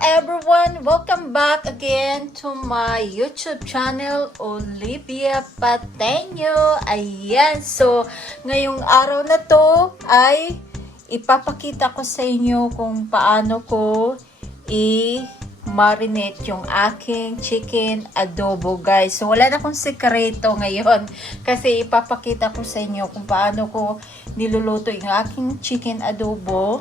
everyone! Welcome back again to my YouTube channel, Olivia Pateño. Ayan, so ngayong araw na to ay ipapakita ko sa inyo kung paano ko i-marinate yung aking chicken adobo, guys. So wala na akong sekreto ngayon kasi ipapakita ko sa inyo kung paano ko niluluto yung aking chicken adobo,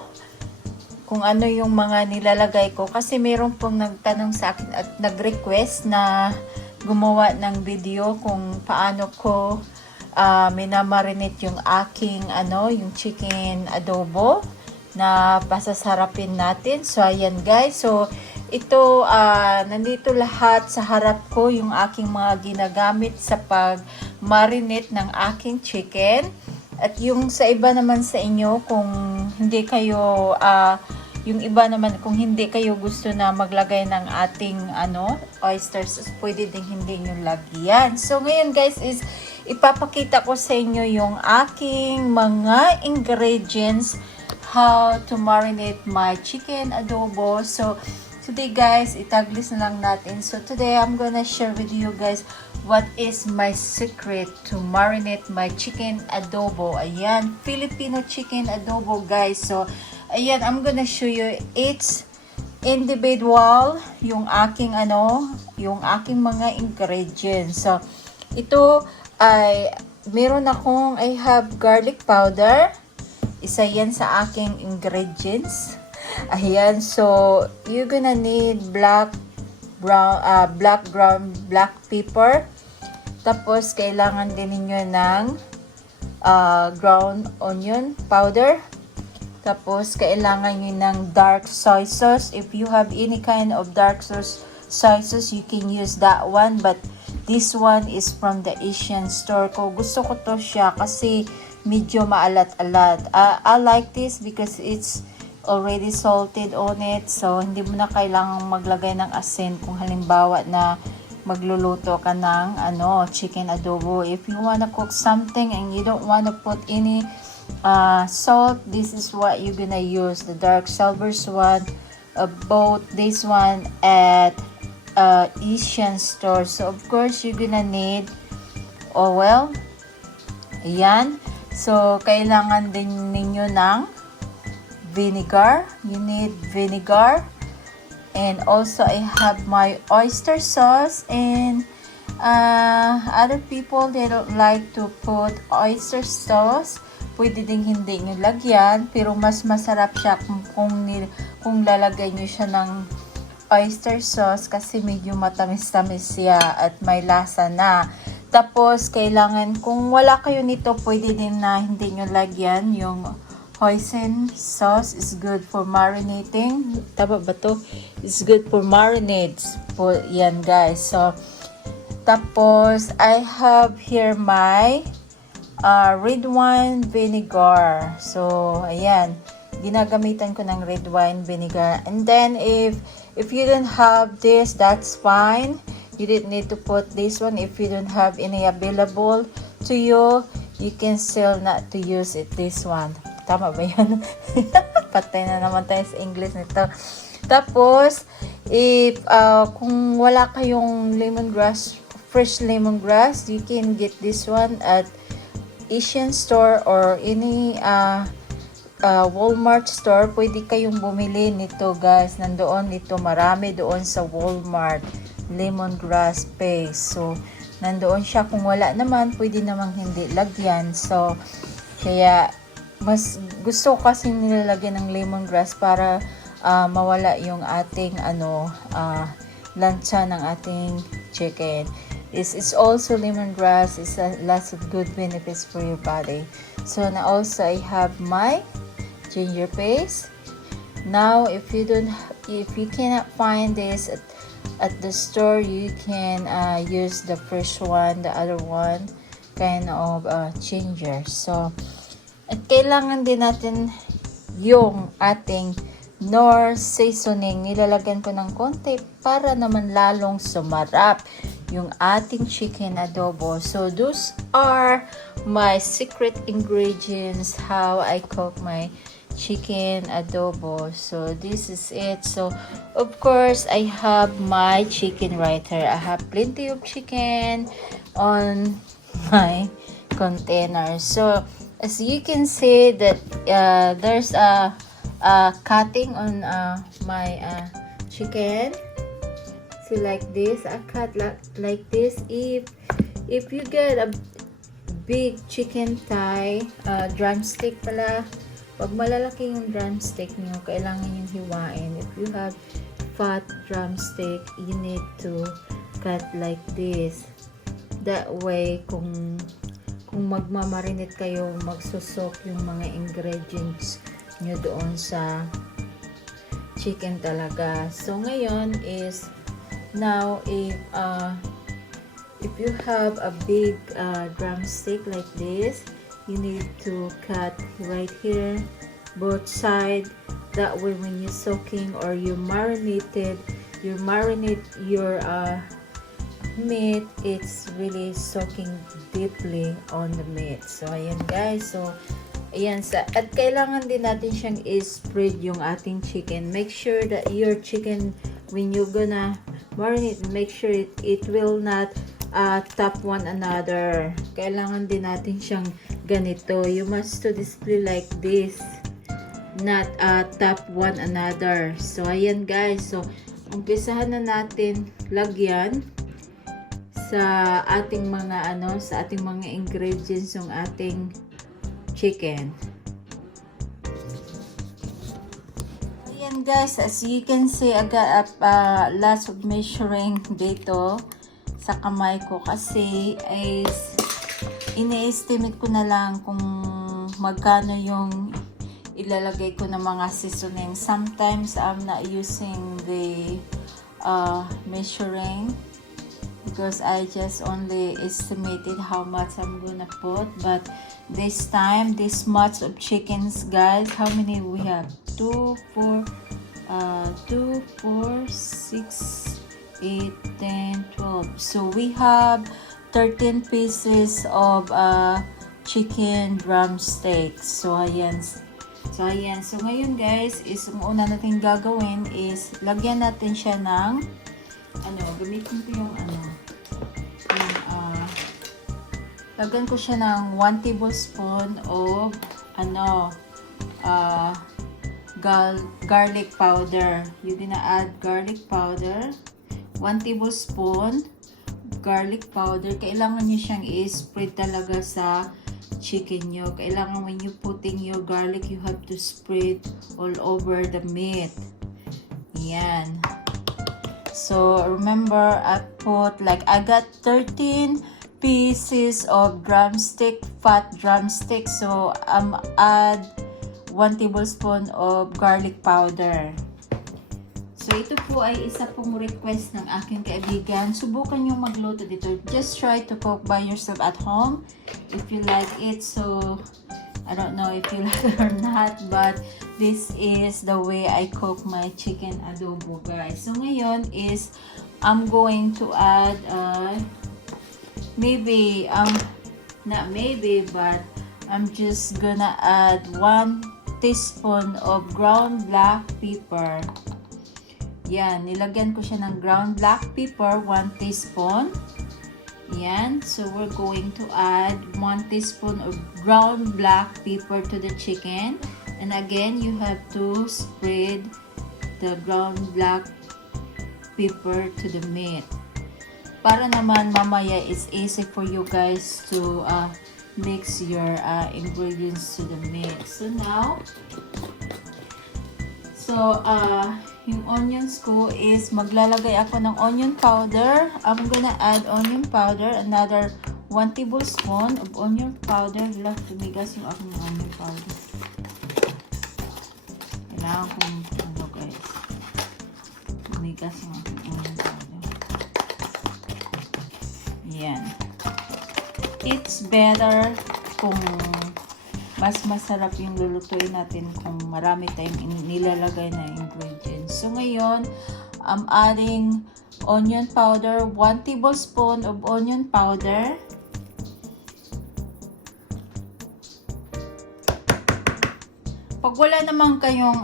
kung ano yung mga nilalagay ko. Kasi meron pong nagtanong sa akin at nag-request na gumawa ng video kung paano ko minamarinate yung aking yung chicken adobo na pasasarapin natin. So ayan guys, so ito nandito lahat sa harap ko yung aking mga ginagamit sa pag-marinate ng aking chicken. At yung sa iba naman sa inyo, kung hindi kayo yung iba naman, kung hindi kayo gusto na maglagay ng ating oysters, pwede din hindi nyo lagyan. So ngayon guys is ipapakita ko sa inyo yung aking mga ingredients, how to marinate my chicken adobo. So today guys, itaglis na lang natin. So today I'm gonna share with you guys what is my secret to marinate my chicken adobo. Ayan, Filipino chicken adobo guys. So ayan, I'm gonna show you each individual yung aking yung aking mga ingredients. So ito ay meron akong, I have garlic powder. Isa yan sa aking ingredients. Ayan, so you're gonna need black pepper. Tapos kailangan din ninyo ng ground onion powder. Tapos, kailangan nyo ng dark soy sauce. If you have any kind of dark soy sauce, you can use that one. But, this one is from the Asian store ko. Gusto ko to siya kasi medyo maalat-alat. I like this because it's already salted on it. So, hindi mo na kailangang maglagay ng asin kung halimbawa na magluluto ka ng chicken adobo. If you wanna cook something and you don't wanna put any salt, this is what you're gonna use, the dark silvers one, both this one at Asian store. So of course you're gonna need oil. Ayan, so kailangan din ninyo ng vinegar. You need vinegar. And also I have my oyster sauce, and other people, they don't like to put oyster sauce. Pwede din hindi nyo lagyan, pero mas masarap siya kung lalagay nyo siya ng oyster sauce kasi medyo matamis-tamis siya at may lasa na. Tapos, kailangan, kung wala kayo nito, pwede din na hindi nyo lagyan. Yung hoisin sauce is good for marinating. Tama ba to? It's good for marinades. Po, yan guys. So, tapos, I have here my red wine vinegar. So, ayan. Ginagamitan ko ng red wine vinegar. And then, if you don't have this, that's fine. You didn't need to put this one. If you don't have any available to you, you can still not to use it, this one. Tama ba yun? Patay na naman tayo sa English nito. Tapos, if kung wala kayong lemongrass, fresh lemongrass, you can get this one at Asian store or any Walmart store. Pwede kayong bumili nito guys. Nandoon ito, marami doon sa Walmart, lemongrass paste. So nandoon siya. Kung wala naman, pwede namang hindi lagyan. So kaya mas gusto ko kasi nilalagyan ng lemongrass para mawala yung ating lansa ng ating chicken. It's also lemongrass. It's lots of good benefits for your body. So now also I have my ginger paste. Now if you cannot find this at the store, you can use the fresh one, the other one kind of ginger. So at kailangan din natin yung ating Nor seasoning. Nilalagyan ko ng konti para naman lalong sumarap yung ating chicken adobo. So those are my secret ingredients how I cook my chicken adobo. So this is it. So of course I have my chicken right here. I have plenty of chicken on my container. So as you can see that there's a cutting on my chicken. See, like this, I cut like this. If you get a big chicken thigh, drumstick pala, pag malalaki yung drumstick nyo, kailangan yung hiwain. If you have fat drumstick, you need to cut like this. That way, kung magmamarinate kayo, magsusok yung mga ingredients nyo doon sa chicken talaga. So ngayon is, now if you have a big drumstick like this, you need to cut right here, both side. That way when you're soaking or you marinate your meat, it's really soaking deeply on the meat. So ayan guys, so ayan, at kailangan din natin siyang i-spread yung ating chicken. Make sure that your chicken, when you're gonna marinate, make sure it will not top one another. Kailangan din natin siyang ganito. You must to display like this, not top one another. So ayan guys, so umpisahan na natin lagyan sa ating mga sa ating mga ingredients yung ating chicken. Ayan guys, as you can see, I got lots of measuring dito sa kamay ko kasi is ini-estimate ko na lang kung magkano yung ilalagay ko ng mga seasoning. Sometimes I'm not using the measuring because I just only estimated how much I'm gonna put, but this time, this much of chickens guys, how many we have? 2, 4, 6, 8, 10, 12. So we have 13 pieces of chicken drumsticks. So ayan. So ngayon guys, is ang una natin gagawin is lagyan natin siya ng gamitin ko yung lagyan ko siya ng 1 tablespoon of garlic powder. You're gonna add garlic powder, 1 tablespoon garlic powder. Kailangan nyo siyang i-spread talaga sa chicken nyo. Kailangan when you putting your garlic, you have to spread all over the meat. Yan. So remember, I got 13 pieces of drumstick, fat drumstick. So add 1 tablespoon of garlic powder. So ito po ay isa pong request ng aking kaibigan. Subukan nyo magluto dito. Just try to cook by yourself at home if you like it. So I don't know if you like it or not, but this is the way I cook my chicken adobo guys. So ngayon is I'm going to add but I'm just gonna add 1 teaspoon of ground black pepper. Yan, nilagyan ko siya ng ground black pepper, 1 teaspoon. Yan, so we're going to add 1 teaspoon of ground black pepper to the chicken. And again, you have to spread the ground black pepper to the meat. Para naman mamaya it's easy for you guys to mix your ingredients to the meat. So now, yung onions ko is maglalagay ako ng onion powder. I'm gonna add onion powder, another 1 tablespoon of onion powder. Tumigas yung aking onion powder. Kailangan kong guys. Tumigas yung aking onion powder. Yan. It's better kung mas masarap yung lulutuin natin kung marami tayong nilalagay na ingredients. So ngayon, I'm adding onion powder, 1 tablespoon of onion powder. Pag Pag wala naman kayong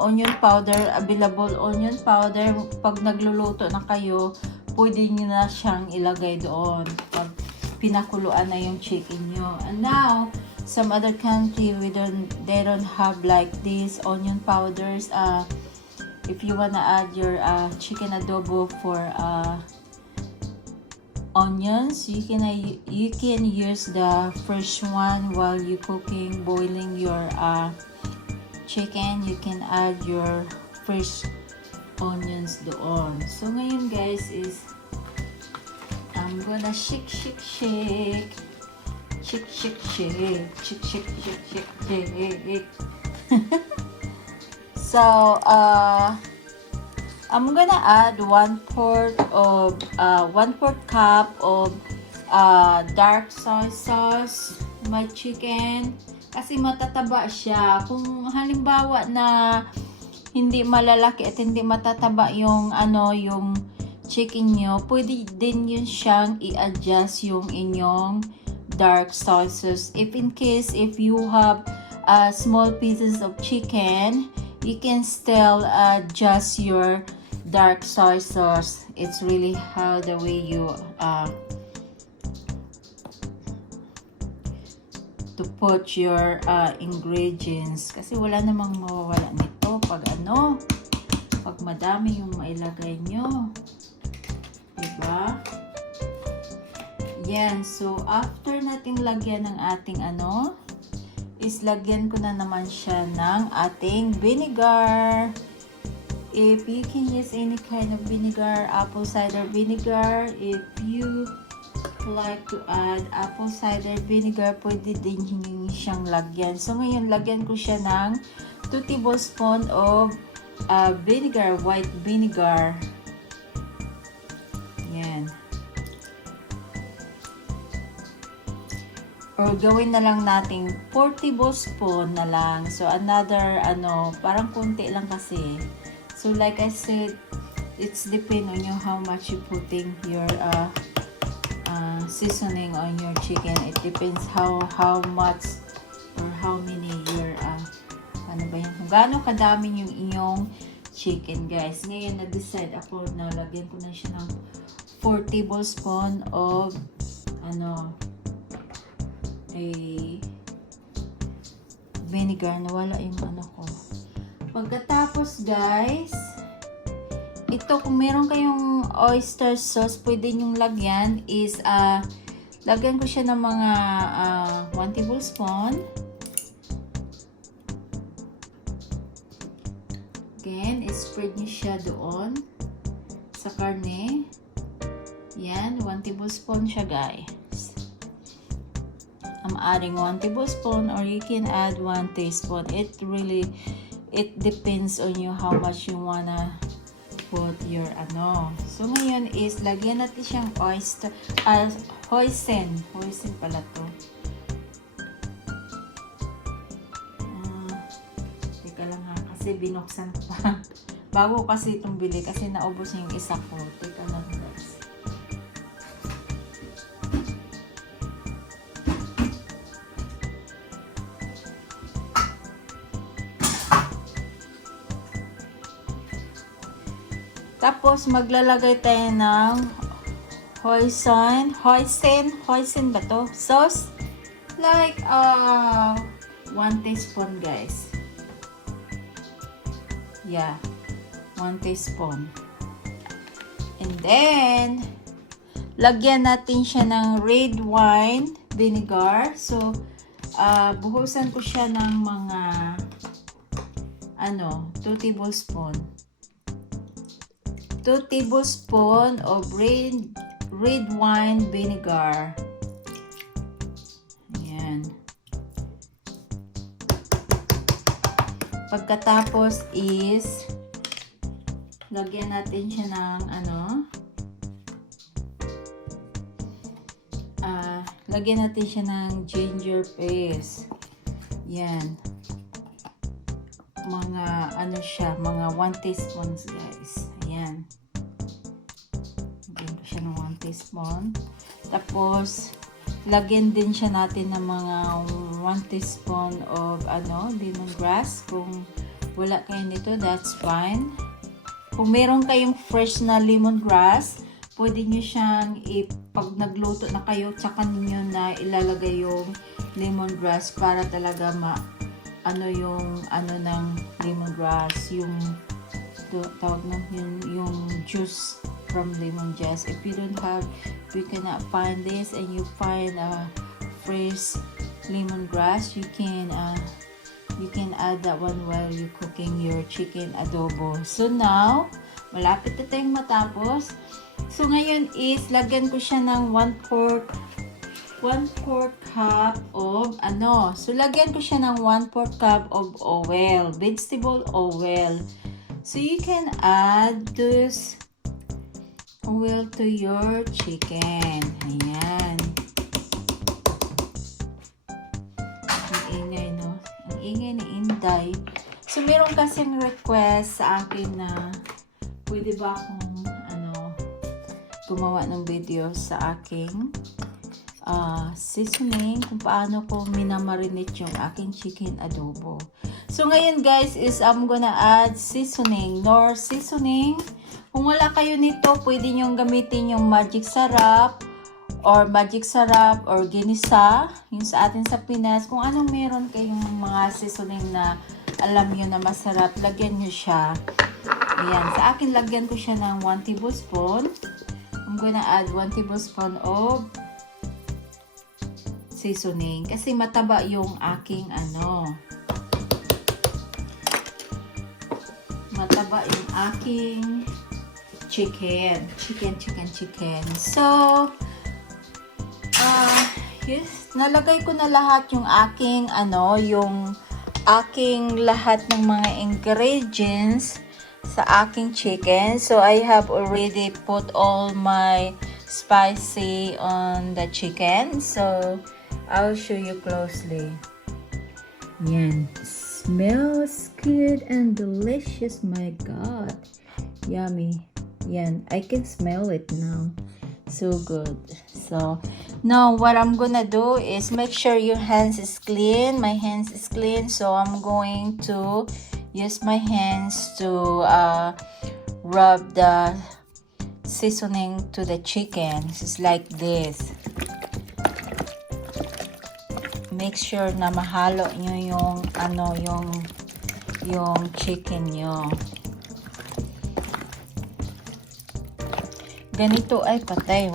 onion powder, available onion powder, pag nagluluto na kayo, pwede nyo na siyang ilagay doon pag pinakuluan na yung chicken nyo. And now, some other country, they don't have like this onion powders. If you wanna add your chicken adobo for onions, you can use the fresh one while you cooking, boiling your chicken. You can add your fresh onions doon. So ngayon guys is I'm gonna shake. So I'm gonna add 1/4 cup of dark soy sauce my chicken kasi matataba siya. Kung halimbawa na hindi malalaki at hindi matataba yung yung chicken nyo, pwede din yun siyang i-adjust yung inyong dark soy sauce. If in case if you have small pieces of chicken, you can still adjust your dark soy sauce. It's really how the way you to put your ingredients, kasi wala namang mawawala nito pag pag madami yung mailagay nyo, diba? Yan. So after nating lagyan ng ating is lagyan ko na naman siya ng ating vinegar. If you can use any kind of vinegar, apple cider vinegar. If you like to add apple cider vinegar, pwede din siyang lagyan. So ngayon, lagyan ko siya ng 2 tablespoons of vinegar, white vinegar. Yan. Or gawin na lang nating 4 tablespoons na lang. So another, parang konti lang kasi. So like I said, it's depend on you how much you putting your seasoning on your chicken. It depends how much or how many your ano ba yan, kung gaano kadami yung inyong chicken, guys. Ngayon na-decide ako na lagyan ko na siya ng 4 tablespoons of vinegar. Nawala yung ko. Pagkatapos guys, ito kung meron kayong oyster sauce, pwede nyong lagyan is lagyan ko siya ng mga 1 tablespoon. Again, spread nyo siya doon sa karne. Yan, 1 tablespoon siya guys. I'm adding 1 tablespoon or you can add 1 teaspoon. It depends on you how much you wanna put your So ngayon is lagyan natin siyang oyster, hoisin. Hoisin pala to. Teka lang ha, kasi binuksan pa. Bago kasi itong bili kasi naubos yung isa ko. Teka lang guys. Tapos, maglalagay tayo ng hoisin ba to? Sauce? Like, 1 teaspoon, guys. Yeah, 1 teaspoon. And then, lagyan natin siya ng red wine vinegar. So, buhusan ko siya ng mga, 2 tablespoon. 2 tablespoons of red wine vinegar. Ayan. Pagkatapos is lagyan natin siya ng lagyan natin siya ng ginger paste. Yan. Mga siya, mga 1 teaspoon guys. Ayan. Lagyan ko siya ng 1 teaspoon. Tapos lagyan din siya natin ng mga 1 teaspoon of lemongrass. Kung wala kayo nito, that's fine. Kung meron kayong fresh na lemongrass, pwede nyo siyang pag nagluto na kayo, tsaka ninyo na ilalagay yung lemongrass para talaga yung ng lemongrass, yung tawag yung juice from lemongrass. If you don't have, you cannot find this and you find a fresh lemongrass, you can add that one while you're cooking your chicken adobo. So now, malapit na tayong matapos. So ngayon is lagyan ko siya ng 1/4 cup of So lagyan ko siya ng 1/4 cup of oil, vegetable oil. So you can add this oil to your chicken. Ayan. Ang ingay, no? Ang ingay ni Inday. So meron kasing request sa akin na pwede ba akong gumawa ng video sa aking seasoning, kung paano ko minamarinate yung aking chicken adobo. So ngayon guys is I'm gonna add seasoning, nor seasoning. Kung wala kayo nito, pwede nyong gamitin yung magic sarap or ginisa, yung sa atin sa Pinas. Kung anong meron kayong mga seasoning na alam nyo na masarap, lagyan nyo siya. Ayan, sa akin lagyan ko siya ng 1 tablespoon. I'm gonna add 1 tablespoon of seasoning kasi mataba yung aking chicken. So yes, nalagay ko na lahat yung aking lahat ng mga ingredients sa aking chicken. So I have already put all my spicy on the chicken. So I'll show you closely. Yan. Smells good and delicious. My God. Yummy. Yan. I can smell it now. So good. So now what I'm gonna do is make sure your hands is clean. My hands is clean. So I'm going to use my hands to rub the seasoning to the chicken. Just like this. Make sure na mahalo nyo yung chicken nyo. Ganito ay patay.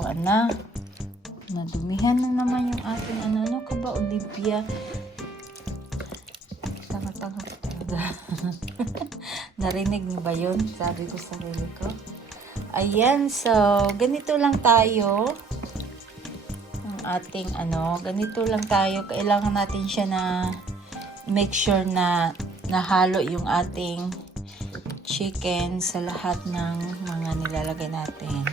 Nadumihan na naman yung ating ano ka ba, Olivia? Tanga-tanga. Narinig niyo ba yun? Sabi ko sa sarili ko. Ayan, so ganito lang tayo. Ang ating ganito lang tayo. Kailangan natin siya na make sure na nahalo yung ating chicken sa lahat ng mga nilalagay natin.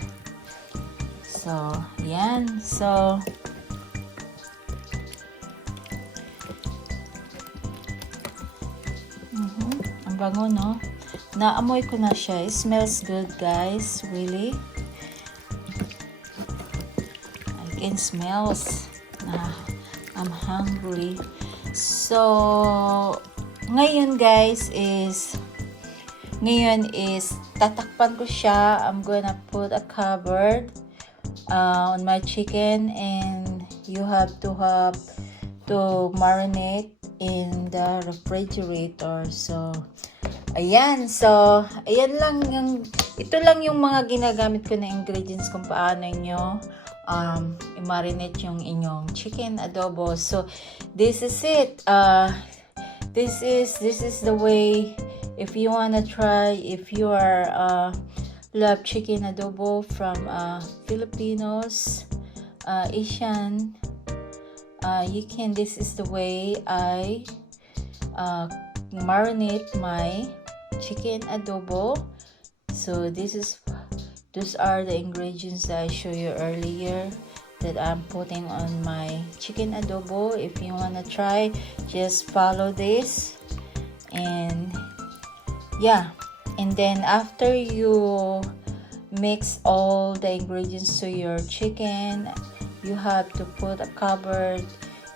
So, yan. So, ang bango, no? Naamoy ko na siya. It smells good, guys. Really. I can smell na I'm hungry. So, ngayon, guys, is tatakpan ko siya. I'm gonna put a cover on my chicken, and you have to marinate in the refrigerator. So ayan, ito lang yung mga ginagamit ko na ingredients kung paano nyo i-marinate yung inyong chicken adobo. So this is it. This is the way if you wanna try, if you are love chicken adobo from Filipinos, Asian, you can, this is the way I marinate my chicken adobo. So those are the ingredients that I showed you earlier that I'm putting on my chicken adobo. If you want to try, just follow this. And yeah, and then after you mix all the ingredients to your chicken, you have to put a cover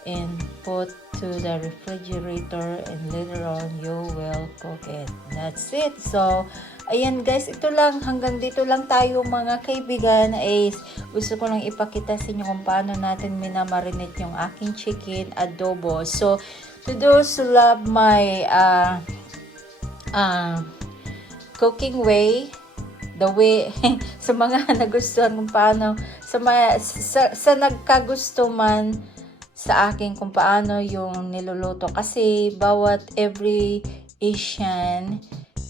and put to the refrigerator, and later on you will cook it. That's it. So ayan guys, ito lang, hanggang dito lang tayo mga kaibigan. Gusto ko lang ipakita sa inyo kung paano natin minamarinate yung aking chicken adobo. So to those who love my cooking way, the way sa mga nagustuhan kung paano, sa nagkagusto man sa akin kung paano yung niluluto, kasi every Asian,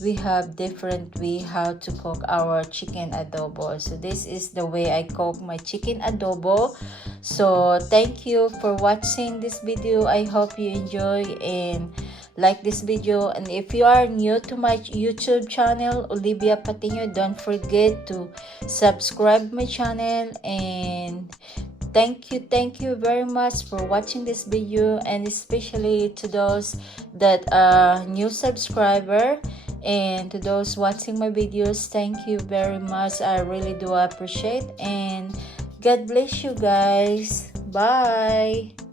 we have different way how to cook our chicken adobo. So this is the way I cook my chicken adobo. So thank you for watching this video. I hope you enjoy and like this video. And if you are new to my YouTube channel, Olivia Patino, don't forget to subscribe my channel. And thank you very much for watching this video, and especially to those that are new subscriber, and to those watching my videos, thank you very much. I really do appreciate, and God bless you guys. Bye.